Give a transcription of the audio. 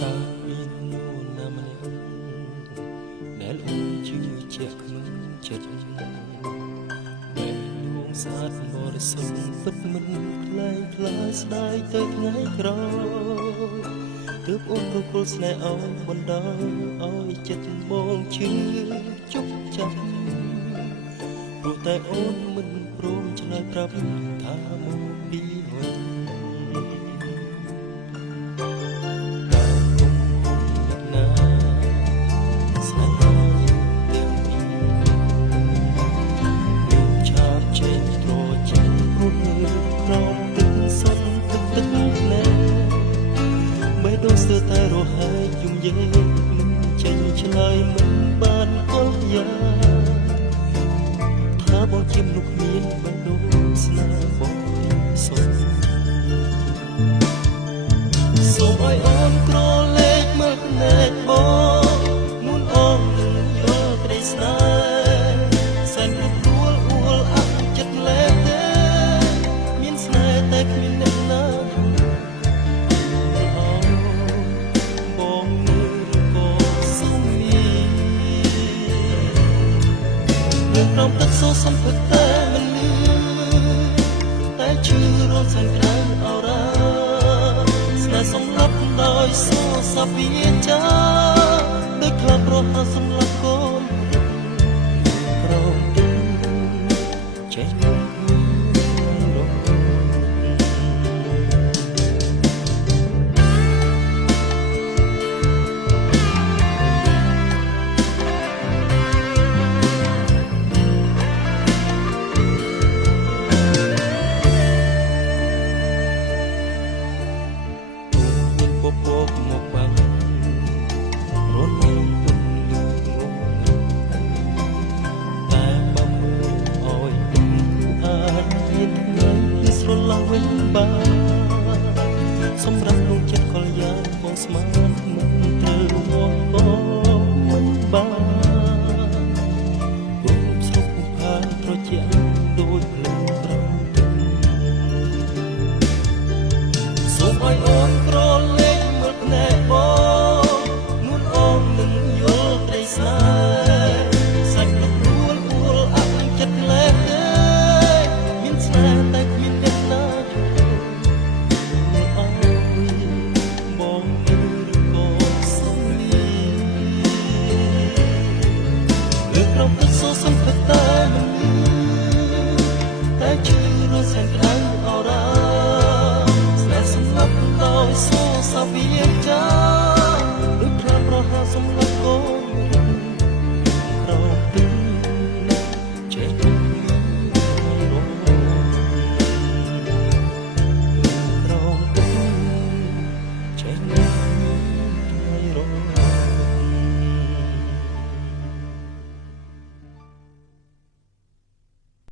តើមាននរណាម្នាក់ដែលអូនជឿជាក់ក្នុងចិត្តដែលដួងស្អាតបរិសុទ្ធពិតមិនខ្លែងខ្លាចស្ដាយទៅថ្ងៃក្រោយទើបអូនប្រគល់ស្នេហ៍ឲ្យបណ្ដោយឲ្យចិត្តបងជឿជប់ចាប់ព្រោះតែអូនមិនព្រមឆ្លើយប្រាប់ថាមកពីវិញដូចស្ទើរតែរហែកយំយេមិនចេញឆ្លើយមិនបានអស់យ៉ាថាបងជាមនុស្សគ្មានបានដូចស្នេហ៍បងសូមឲ្យអូនក្រឡេកមើលភ្នែកបងមុនអូននឹងយល់ក្តីស្នេហ៍សែនព្រួលអួលអាក់ចិត្តលែងទេមានស្នេហ៍តែគ្មានអ្នកណារំទឹកសូសំពិតតែមិនលឺតែឈឺរត់សានក្រៅអរ៉ាស្នេហ៍សំឡាប់ដោយសោសាពីចាដូចខ្លាប្រហែលសំឡាប់កូ